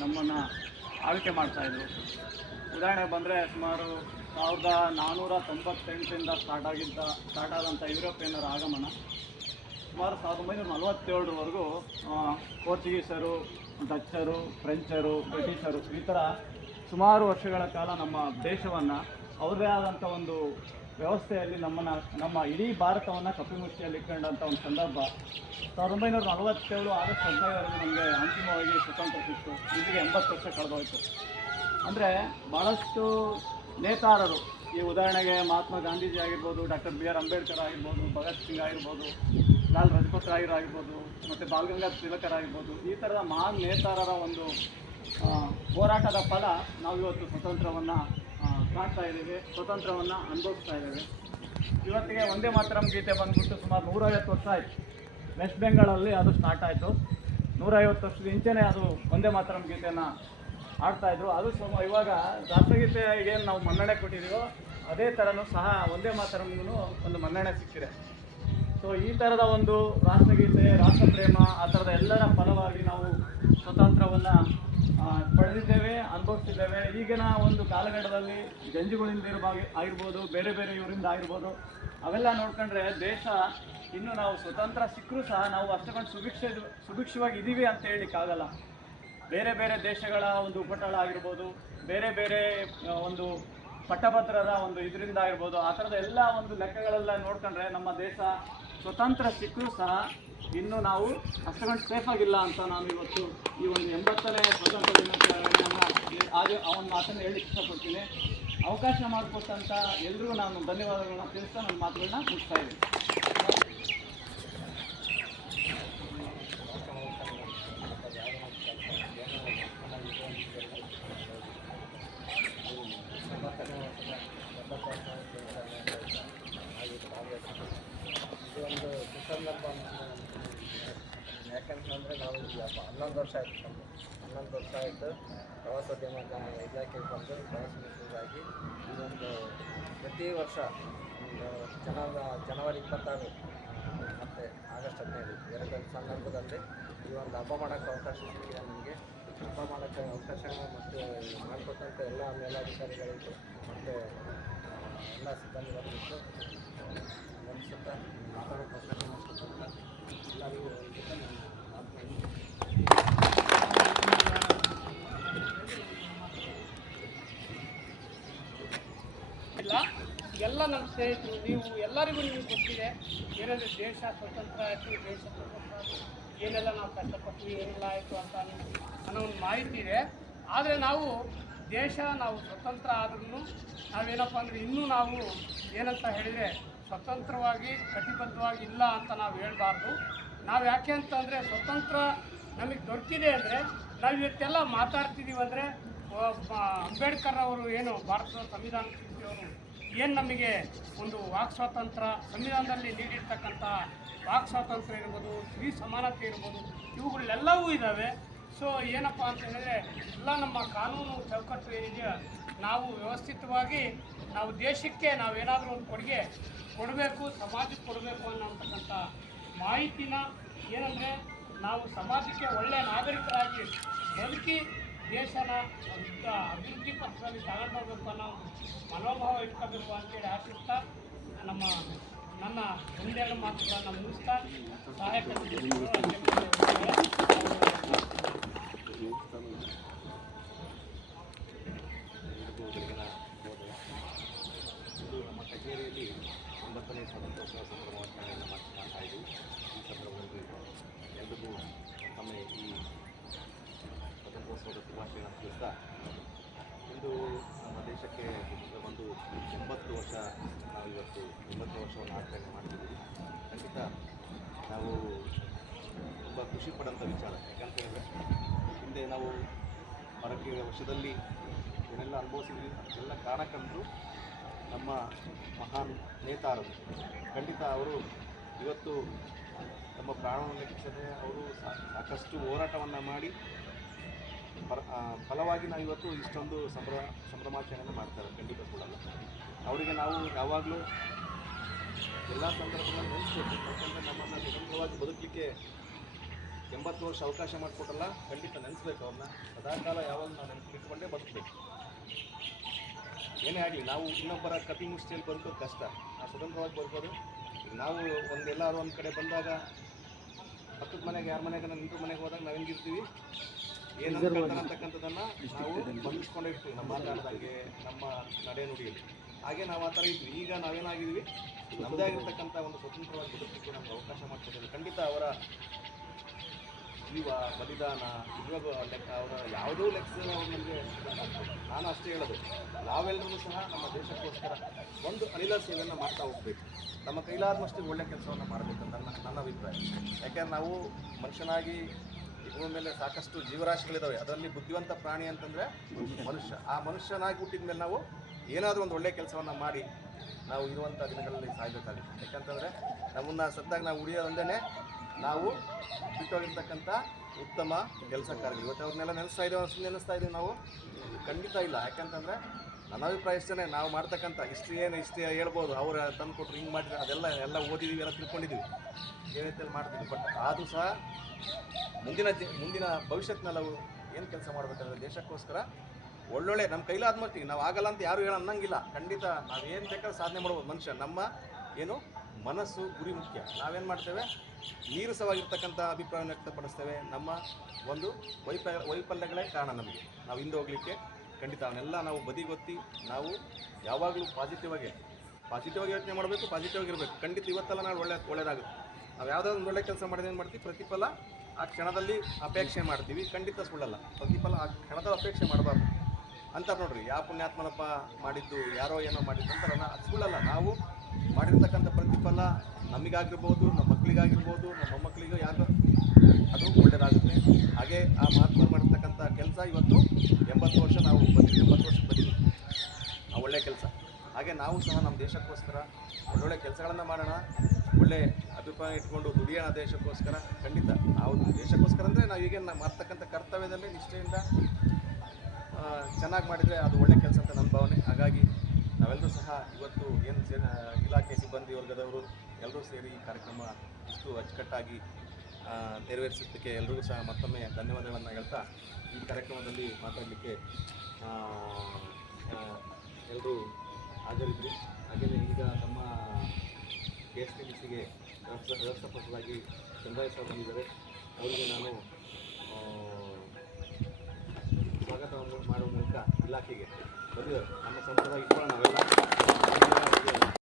ನಮ್ಮನ್ನು ಆಳ್ವಿಕೆ ಮಾಡ್ತಾಯಿದ್ರು. ಉದಾಹರಣೆಗೆ ಬಂದರೆ ಸುಮಾರು 1498 ಸ್ಟಾರ್ಟ್ ಆದಂಥ ಯುರೋಪಿಯನ್ನರ ಆಗಮನ ಸುಮಾರು 1947ರವರೆಗೂ ಪೋರ್ಚುಗೀಸರು, ಡಚ್ಚರು, ಫ್ರೆಂಚರು, ಬ್ರಿಟಿಷರು ಈ ಥರ ಸುಮಾರು ವರ್ಷಗಳ ಕಾಲ ನಮ್ಮ ದೇಶವನ್ನು ಅವ್ರದೇ ಆದಂಥ ಒಂದು ವ್ಯವಸ್ಥೆಯಲ್ಲಿ ನಮ್ಮ ಇಡೀ ಭಾರತವನ್ನು ಕಪಿಮುಷ್ಟಿಯಲ್ಲಿ ಇಟ್ಕೊಂಡಂಥ ಒಂದು ಸಂದರ್ಭ. 1947 ಆಗಸ್ಟ್ 15 ನಮಗೆ ಅಂತಿಮವಾಗಿ ಸ್ವತಂತ್ರ ಸಿಕ್ತು. ಇಲ್ಲಿಗೆ 80 ವರ್ಷ ಕಳೆದೋಯ್ತು. ಅಂದರೆ ಭಾಳಷ್ಟು ನೇತಾರರು, ಈ ಉದಾಹರಣೆಗೆ ಮಹಾತ್ಮ ಗಾಂಧೀಜಿ ಆಗಿರ್ಬೋದು, ಡಾಕ್ಟರ್ BR ಅಂಬೇಡ್ಕರ್ ಆಗಿರ್ಬೋದು, ಭಗತ್ ಸಿಂಗ್ ಆಗಿರ್ಬೋದು, ಲಾಲ್ ಲಜಪತ್ ರಾಯ್ ಆಗಿರ್ಬೋದು, ಮತ್ತು ಬಾಲ್ ಗಂಗಾಧರ್ ತಿಲಕರ್ ಆಗಿರ್ಬೋದು, ಈ ಥರದ ಮಹಾನ್ ನೇತಾರರ ಒಂದು ಹೋರಾಟದ ಫಲ ನಾವು ಇವತ್ತು ಸ್ವತಂತ್ರವನ್ನು ಕಾಣ್ತಾ ಇದ್ದೀವಿ, ಸ್ವತಂತ್ರವನ್ನು ಅನುಭವಿಸ್ತಾ ಇದ್ದೇವೆ. ಇವತ್ತಿಗೆ ಒಂದೇ ಮಾತರಂ ಗೀತೆ ಬಂದ್ಬಿಟ್ಟು ಸುಮಾರು 150 ವರ್ಷ ಆಯಿತು. ವೆಸ್ಟ್ ಬೆಂಗಾಳಲ್ಲಿ ಅದು ಸ್ಟಾರ್ಟ್ ಆಯಿತು. 150 ವರ್ಷದ ಇಂಚೆನೇ ಅದು ಒಂದೇ ಮಾತರಂ ಗೀತೆಯನ್ನು ಆಡ್ತಾಯಿದ್ರು. ಅದು ಇವಾಗ ರಾಷ್ಟ್ರಗೀತೆಗೆ ಏನು ನಾವು ಮನ್ನಣೆ ಕೊಟ್ಟಿದ್ದೀವೋ ಅದೇ ಥರನೂ ಸಹ ಒಂದೇ ಮಾತರಂಗೂ ಒಂದು ಮನ್ನಣೆ ಸಿಕ್ಕಿದೆ. ಸೊ ಈ ಥರದ ಒಂದು ರಾಷ್ಟ್ರಗೀತೆ, ರಾಷ್ಟ್ರಪ್ರೇಮ, ಆ ಥರದ ಎಲ್ಲರ ಫಲವಾಗಿ ನಾವು ಸ್ವತಂತ್ರವನ್ನು ಪಡೆದಿದ್ದೇವೆ, ಅನುಭವಿಸಿದ್ದೇವೆ. ಈಗಿನ ಒಂದು ಕಾಲಘಟ್ಟದಲ್ಲಿ ಗಂಜಿಗಳಿಂದ ಆಗಿರ್ಬೋದು, ಬೇರೆ ಬೇರೆ ಇವರಿಂದ ಆಗಿರ್ಬೋದು, ಅವೆಲ್ಲ ನೋಡ್ಕೊಂಡ್ರೆ ದೇಶ ಇನ್ನು ನಾವು ಸ್ವತಂತ್ರ ಸಿಕ್ಕರೂ ಸಹ ನಾವು ಅಷ್ಟೊಂದು ಸುಭಿಕ್ಷವಾಗಿ ಇದ್ದೀವಿ ಅಂತ ಹೇಳಲಿಕ್ಕಾಗಲ್ಲ. ಬೇರೆ ಬೇರೆ ದೇಶಗಳ ಒಂದು ಉಪಟಳ ಆಗಿರ್ಬೋದು, ಬೇರೆ ಬೇರೆ ಒಂದು ಪಟ್ಟಭದ್ರರ ಒಂದು ಇದರಿಂದ ಆಗಿರ್ಬೋದು, ಆ ಥರದ ಎಲ್ಲ ಒಂದು ಲೆಕ್ಕಗಳೆಲ್ಲ ನೋಡ್ಕೊಂಡ್ರೆ ನಮ್ಮ ದೇಶ ಸ್ವತಂತ್ರ ಸಿಕ್ಕರೂ ಸಹ ಇನ್ನೂ ನಾವು ಅಷ್ಟೊಂದು ಸೇಫಾಗಿಲ್ಲ ಅಂತ ನಾನು ಇವತ್ತು ಈ ಒಂದು 80ನೇ ಸ್ವತಂತ್ರ ದಿನಾಚರಣೆಯನ್ನು ಅವನ ಮಾತನ್ನು ಹೇಳಲಿಕ್ಕೆ ಇಷ್ಟಪಡ್ತೀನಿ. ಅವಕಾಶ ಮಾಡಿಕೊಟ್ಟಂಥ ಎಲ್ಲರಿಗೂ ನಾನು ಧನ್ಯವಾದಗಳನ್ನ ತಿಳಿಸ್ತಾ ನನ್ನ ಮಾತುಗಳನ್ನ ಮುಗಿಸ್ತಾ ಇದ್ದೀನಿ. ಇದೊಂದು ಸುಸಂದರ್ಭ. ಯಾಕಂತಂದರೆ ನಾವು 11 ವರ್ಷ ಆಯಿತು, 11 ವರ್ಷ ಆಯಿತು ಪ್ರವಾಸೋದ್ಯಮ ಇಲಾಖೆಗೆ ಬಂದು ಪ್ರವಾಸ ಮಿತ್ರರಾಗಿ. ಇದೊಂದು ಪ್ರತಿ ವರ್ಷ ಜನವರಿ 26 ಮತ್ತು ಆಗಸ್ಟ್ 15 ಎರಡು ಸಂದರ್ಭದಲ್ಲಿ ಈ ಒಂದು ಹಬ್ಬ ಮಾಡೋಕ್ಕೆ ಅವಕಾಶ ಸಿಕ್ಕಿದೆ. ನಮಗೆ ಹಬ್ಬ ಮಾಡೋಕ್ಕೆ ಅವಕಾಶ ಮತ್ತು ಮಾಡಿಕೊಟ್ಟಂಥ ಎಲ್ಲ ಮೇಲಾಧಿಕಾರಿಗಳಿಗೂ ಮತ್ತು ಎಲ್ಲ ಸಿಬ್ಬಂದಿ ವರ್ಗಕ್ಕೂ ಅನಿಸುತ್ತಾ ಮಾತಾಡೋಕ್ಕೆ ಅವಕಾಶ ಮಾಡಿಕೊಟ್ಟಂಥ ಎಲ್ಲರಿಗೂ ಎಲ್ಲ ನಮ್ಮ ಸ್ನೇಹಿತರು, ನೀವು ಎಲ್ಲರಿಗೂ ನಿಮಗೆ ಗೊತ್ತಿದೆ ಏನಂದರೆ ದೇಶ ಸ್ವತಂತ್ರ ಆಯಿತು, ದೇಶ ಸ್ವತಂತ್ರ ಏನೆಲ್ಲ ನಾವು ಕಷ್ಟಪಟ್ಟು ಏನೆಲ್ಲ ಆಯಿತು ಅಂತ ಅನ್ನೋ ಒಂದು ಮಾಹಿತಿ ಇದೆ. ಆದರೆ ನಾವು ಸ್ವತಂತ್ರ ಆದ್ರೂ ನಾವೇನಪ್ಪ ಅಂದರೆ ಇನ್ನೂ ನಾವು ಏನಂತ ಹೇಳಿದರೆ ಸ್ವತಂತ್ರವಾಗಿ ಕಟಿಬದ್ಧವಾಗಿ ಇಲ್ಲ ಅಂತ ನಾವು ಹೇಳ್ಬಾರ್ದು. ನಾವು ಯಾಕೆ ಅಂತಂದರೆ ಸ್ವತಂತ್ರ ನಮಗೆ ದೊರಕಿದೆ ಅಂದರೆ ನಾವು ಇವತ್ತೆಲ್ಲ ಮಾತಾಡ್ತಿದ್ದೀವಿ ಅಂದರೆ ಅಂಬೇಡ್ಕರ್ ಅವರು ಏನು ಭಾರತದ ಸಂವಿಧಾನ ಶಿಲ್ಪಿಯವರು ಏನು ನಮಗೆ ಒಂದು ವಾಕ್ ಸ್ವಾತಂತ್ರ್ಯ ಸಂವಿಧಾನದಲ್ಲಿ ನೀಡಿರ್ತಕ್ಕಂಥ ವಾಕ್ ಸ್ವಾತಂತ್ರ್ಯ ಇರ್ಬೋದು, ಸ್ತ್ರೀ ಸಮಾನತೆ ಇರ್ಬೋದು, ಇವುಗಳೆಲ್ಲವೂ ಇದ್ದಾವೆ. ಸೊ ಏನಪ್ಪ ಅಂತ ಹೇಳಿದ್ರೆ ಎಲ್ಲ ನಮ್ಮ ಕಾನೂನು ಚೌಕಟ್ಟು ಏನಿದೆಯೋ ನಾವು ವ್ಯವಸ್ಥಿತವಾಗಿ ನಾವು ದೇಶಕ್ಕೆ ನಾವೇನಾದರೂ ಒಂದು ಕೊಡುಗೆ ಕೊಡಬೇಕು, ಸಮಾಜಕ್ಕೆ ಕೊಡಬೇಕು ಅನ್ನೋಂತಕ್ಕಂಥ ಮಾಹಿತಿನ ಏನಂದರೆ ನಾವು ಸಮಾಜಕ್ಕೆ ಒಳ್ಳೆಯ ನಾಗರಿಕರಾಗಿ ಬದುಕಿ ದೇಶನ ಅಭಿವೃದ್ಧಿ ಪಥದಲ್ಲಿ ತಗೊಂಡೋಗ್ಬೇಕು ಅನ್ನೋ ಮನೋಭಾವ ಇಟ್ಕೋಬೇಕು ಅಂತೇಳಿ ಆಶಿಸ್ತಾ ನನ್ನ ಒಂದೆರಡು ಮಾತುಗಳನ್ನು ಮುಗಿಸ್ತಾ ಸಹಾಯಕ ನಮ್ಮ ಕಚೇರಿಯಲ್ಲಿ 9ನೇ ಸ್ವಾತಂತ್ರ್ಯೋತ್ಸವ ಸಂಭ್ರಮಾಚರಣೆಯನ್ನು ಮಾಡ್ತಾ ಇದ್ದೀವಿ. ಈ ಸಂದರ್ಭದಲ್ಲಿ ಎಲ್ರಿಗೂ ತಮ್ಮ ಈ ಸ್ವಾತಂತ್ರ್ಯೋತ್ಸವದ ಶುಭಾಶಯಗಳನ್ನು ತಿಳಿಸ್ತಾ, ಇಂದು ನಮ್ಮ ದೇಶಕ್ಕೆ ಬಂದು 80 ವರ್ಷ, ನಾವು ಇವತ್ತು 80 ವರ್ಷವನ್ನು ಆಚರಣೆ ಮಾಡ್ತಿದ್ದೀವಿ. ಖಂಡಿತ ನಾವು ತುಂಬ ಖುಷಿ ಪಡೋಂಥ ವಿಚಾರ. ಯಾಕಂತ ಹೇಳಿದ್ರೆ ಹಿಂದೆ ನಾವು ಹೊರಗೆ ವರ್ಷದಲ್ಲಿ ಏನೆಲ್ಲ ಅನುಭವಿಸಿದ್ವಿ ಅದೆಲ್ಲ ಕಾರಣಕ್ಕಂತೂ ನಮ್ಮ ಮಹಾನ್ ನೇತಾರರು. ಖಂಡಿತ ಅವರು ಇವತ್ತು ತಮ್ಮ ಪ್ರಾಣವನ್ನು ಲೆಕ್ಕಿಸದೆ ಅವರು ಸಾಕಷ್ಟು ಹೋರಾಟವನ್ನು ಮಾಡಿ ಫಲವಾಗಿ ನಾವು ಇವತ್ತು ಇಷ್ಟೊಂದು ಸಂಭ್ರಮಾಚರಣೆಯನ್ನು ಮಾಡ್ತಾರೆ. ಖಂಡಿತ ಕೂಡ ಅವರಿಗೆ ನಾವು ಯಾವಾಗಲೂ ಎಲ್ಲ ಸಂದರ್ಭಗಳನ್ನು ನೆನೆಸಬೇಕು. ಯಾಕಂದರೆ ನಮ್ಮನ್ನು ಸ್ವತಂತ್ರವಾಗಿ ಬದುಕಲಿಕ್ಕೆ 80 ವರ್ಷ ಅವಕಾಶ ಮಾಡಿಕೊಟ್ಟಲ್ಲ, ಖಂಡಿತ ನೆನೆಸ್ಬೇಕು ಅವ್ರನ್ನ. ಸದಾಕಾಲ ಯಾವಾಗ ನಾವು ನೆನೆಸ್ಬಿಟ್ಕೊಂಡೇ ಬದುಕಬೇಕು. ಏನೇ ಆಗಲಿ, ನಾವು ಇನ್ನೊಬ್ಬರ ಕಪಿ ಮುಷ್ಟಿಯಲ್ಲಿ ಬದುಕೋದು ಕಷ್ಟ, ನಾವು ಸ್ವತಂತ್ರವಾಗಿ ಬದುಕೋದು. ಈಗ ನಾವು ಎಲ್ಲರೂ ಒಂದು ಕಡೆ ಬಂದಾಗ ಹತ್ತದ ಮನೆಗೆ, ಯಾರ ಮನೆಗೆ, ನಿಂತರ ಮನೆಗೆ ಹೋದಾಗ ನಾವು ಹೆಂಗಿರ್ತೀವಿ, ಏನು ಅಂತಕ್ಕಂಥದ್ದನ್ನು ನಾವು ಬಂಧಿಸ್ಕೊಂಡಿರ್ತೀವಿ ನಮ್ಮ ಮಾತಾಡ್ದಂಗೆ, ನಮ್ಮ ನಡೆ ನುಡಿಯಲ್ಲಿ. ಹಾಗೆ ನಾವು ಆ ಥರ ಇದ್ವಿ. ಈಗ ನಾವೇನಾಗಿದ್ವಿ, ನಮ್ಮದೇ ಆಗಿರ್ತಕ್ಕಂಥ ಒಂದು ಸ್ವತಂತ್ರವಾಗಿ ಬದುಕಲಿಕ್ಕೆ ನಮ್ಗೆ ಅವಕಾಶ ಮಾಡಿಕೊಟ್ಟಿದ್ದಾರೆ. ಖಂಡಿತ ಅವರ ಜೀವ, ಬಲಿದಾನ, ನಿಜವಾಗೂ ಅವರ ಯಾವುದೋ ಲೆಕ್ಕ ಅವ್ರು ನಮಗೆ. ನಾನು ಅಷ್ಟೇ ಹೇಳೋದು, ನಾವೆಲ್ಲರೂ ಸಹ ನಮ್ಮ ದೇಶಕ್ಕೋಸ್ಕರ ಒಂದು ಅನಿಲ ಸೇವೆಯನ್ನು ಮಾಡ್ತಾ ಹೋಗ್ಬೇಕು. ನಮ್ಮ ಕೈಲಾದಷ್ಟು ಒಳ್ಳೆಯ ಕೆಲಸವನ್ನು ಮಾಡಬೇಕಂತ ನನ್ನ ಅಭಿಪ್ರಾಯ. ಯಾಕೆಂದ್ರೆ ನಾವು ಮನುಷ್ಯನಾಗಿ ಈ ಭೂಮಿ ಮೇಲೆ ಸಾಕಷ್ಟು ಜೀವರಾಶಿಗಳಿದ್ದಾವೆ. ಅದರಲ್ಲಿ ಬುದ್ಧಿವಂತ ಪ್ರಾಣಿ ಅಂತಂದರೆ ಮನುಷ್ಯ. ಆ ಮನುಷ್ಯನಾಗಿ ಹುಟ್ಟಿದ ಮೇಲೆ ನಾವು ಏನಾದರೂ ಒಂದು ಒಳ್ಳೆಯ ಕೆಲಸವನ್ನು ಮಾಡಿ ನಾವು ಇರುವಂಥ ದಿನಗಳಲ್ಲಿ ಸಾಯಬೇಕಾಗುತ್ತೆ. ಯಾಕಂತಂದರೆ ನಮ್ಮನ್ನು ಸದ್ದಾಗ ನಾವು ಉಳಿಯೋದೊಂದೇ ನಾವು ಬಿಟ್ಟೋಗಿರ್ತಕ್ಕಂಥ ಉತ್ತಮ ಕೆಲಸಕಾರಗಳು. ಇವತ್ತು ಅವ್ರನ್ನೆಲ್ಲ ನೆನೆಸ್ತಾ ಇದ್ದೀವಿ ನಾವು? ಖಂಡಿತ ಇಲ್ಲ. ಯಾಕಂತಂದರೆ ನನ್ನ ಅಭಿಪ್ರಾಯ ಇಷ್ಟೇ, ನಾವು ಮಾಡ್ತಕ್ಕಂಥ ಇಷ್ಟೇ ಹೇಳ್ಬೋದು, ಅವ್ರು ತಂದು ಕೊಟ್ಟರು ಹಿಂಗೆ ಮಾಡಿದ್ರೆ ಅದೆಲ್ಲ ಓದಿದ್ದೀವಿ, ಎಲ್ಲ ತಿಳ್ಕೊಂಡಿದ್ದೀವಿ, ಹೇಳ್ತೇವೆ ಮಾಡ್ತೀವಿ. ಬಟ್ ಆದರೂ ಸಹ ಮುಂದಿನ ಭವಿಷ್ಯತ್ನಲ್ಲಿ ನಾವು ಏನು ಕೆಲಸ ಮಾಡಬೇಕಂದ್ರೆ ದೇಶಕ್ಕೋಸ್ಕರ ಒಳ್ಳೊಳ್ಳೆ ನಮ್ಮ ಕೈಲಾದ ಮಟ್ಟಿಗೆ ನಾವು ಆಗಲ್ಲ ಅಂತ ಯಾರು ಅನ್ನಂಗಿಲ್ಲ. ಖಂಡಿತ ನಾವೇನು ಬೇಕಾದ್ರೂ ಸಾಧನೆ ಮಾಡ್ಬೋದು. ಮನುಷ್ಯ ನಮ್ಮ ಏನು ಮನಸ್ಸು, ಗುರಿ ಮುಖ್ಯ. ನಾವೇನು ಮಾಡ್ತೇವೆ, ನೀರಸವಾಗಿರ್ತಕ್ಕಂಥ ಅಭಿಪ್ರಾಯವನ್ನು ವ್ಯಕ್ತಪಡಿಸ್ತೇವೆ. ನಮ್ಮ ಒಂದು ವೈಫಲ್ಯಗಳೇ ಕಾರಣ ನಮಗೆ ನಾವು ಹಿಂದೆ ಹೋಗಲಿಕ್ಕೆ. ಖಂಡಿತ ಅವನ್ನೆಲ್ಲ ನಾವು ಬದಿಗೊತ್ತಿ ನಾವು ಯಾವಾಗಲೂ ಪಾಸಿಟಿವ್ ಆಗಿ ಯೋಚನೆ ಮಾಡಬೇಕು, ಪಾಸಿಟಿವ್ ಆಗಿರಬೇಕು. ಖಂಡಿತ ಇವತ್ತೆಲ್ಲ ನಾವು ಒಳ್ಳೆಯದಾಗುತ್ತೆ. ನಾವು ಯಾವುದಾದ್ರು ಒಂದು ಒಳ್ಳೆ ಕೆಲಸ ಮಾಡಿದ್ರೆ ಏನು ಮಾಡ್ತೀವಿ, ಪ್ರತಿಫಲ ಆ ಕ್ಷಣದಲ್ಲಿ ಅಪೇಕ್ಷೆ ಮಾಡ್ತೀವಿ. ಖಂಡಿತ ಸುಳ್ಳಲ್ಲ, ಪ್ರತಿಫಲ ಆ ಕ್ಷಣದಲ್ಲಿ ಅಪೇಕ್ಷೆ ಮಾಡಬಾರ್ದು ಅಂತಾರೆ ನೋಡ್ರಿ. ಯಾವ ಪುಣ್ಯಾತ್ಮನಪ್ಪ ಮಾಡಿದ್ದು, ಯಾರೋ ಏನೋ ಮಾಡಿದ್ದು ಅಂತಾರಲ್ಲ, ಅದು ಸುಳ್ಳಲ್ಲ. ನಾವು ಮಾಡಿರ್ತಕ್ಕಂಥ ಪ್ರತಿಫಲ ನಮಗಾಗಿರ್ಬೋದು, ನಮ್ಮ ಮಕ್ಕಳಿಗಾಗಿರ್ಬೋದು, ನಮ್ಮ ಮೊಮ್ಮಕ್ಕಳಿಗೂ ಯಾರು ಅದು ಒಳ್ಳೆಯದಾಗುತ್ತೆ. ಹಾಗೆ ಆ ಮಹಾತ್ಮರು ಮಾಡಿರ್ತಕ್ಕಂಥ ಕೆಲಸ ಇವತ್ತು 80 ವರ್ಷ ನಾವು 80 ವರ್ಷಕ್ಕೆ ಬಂದಿದ್ದೀವಿ, ಆ ಒಳ್ಳೆಯ ಕೆಲಸ. ಹಾಗೆ ನಾವು ಸಹ ನಮ್ಮ ದೇಶಕ್ಕೋಸ್ಕರ ಒಳ್ಳೊಳ್ಳೆ ಕೆಲಸಗಳನ್ನು ಮಾಡೋಣ, ಒಳ್ಳೆ ಅಭಿಪ್ರಾಯ ಇಟ್ಕೊಂಡು ದುಡಿಯೋಣ ದೇಶಕ್ಕೋಸ್ಕರ. ಖಂಡಿತ ನಾವು ದೇಶಕ್ಕೋಸ್ಕರ ಅಂದರೆ ನಾವು ಈಗೇನು ಮಾಡ್ತಕ್ಕಂಥ ಕರ್ತವ್ಯದಲ್ಲಿ ನಿಷ್ಠೆಯಿಂದ ಚೆನ್ನಾಗಿ ಮಾಡಿದರೆ ಅದು ಒಳ್ಳೆ ಕೆಲಸ ಅಂತ ನನ್ನ ಭಾವನೆ. ಹಾಗಾಗಿ ನಾವೆಲ್ಲರೂ ಸಹ ಇವತ್ತು ಏನು ಇಲಾಖೆ ಸಿಬ್ಬಂದಿ ವರ್ಗದವರು ಎಲ್ಲರೂ ಸೇರಿ ಈ ಕಾರ್ಯಕ್ರಮ ಇಷ್ಟು ಅಚ್ಚುಕಟ್ಟಾಗಿ ನೆರವೇರಿಸೋದಕ್ಕೆ ಎಲ್ಲರಿಗೂ ಸಹ ಮತ್ತೊಮ್ಮೆ ಧನ್ಯವಾದಗಳನ್ನು ಹೇಳ್ತಾ, ಈ ಕಾರ್ಯಕ್ರಮದಲ್ಲಿ ಮಾತಾಡಲಿಕ್ಕೆ ಎಲ್ಲರೂ ಹಾಜರಿದ್ದರು. ಹಾಗೆಯೇ ಈಗ ನಮ್ಮ KSTDCಗೆ ವ್ಯವಸ್ಥಾಪಕರಾಗಿ ಚಂದ್ರಯ್ಯ ಸರ್ ಬಂದಿದ್ದಾರೆ. ಅವರಿಗೆ ನಾನು ಸ್ವಾಗತವನ್ನು ಮಾಡುವ ಮೂಲಕ ಇಲಾಖೆಗೆ ಬಂದಿದ್ದಾರೆ. ನಮ್ಮ ಸಂಸ್ಥೆದಾಗ ಇಟ್ಕೊಳ್ಳೋಣ ನಾವೆಲ್ಲ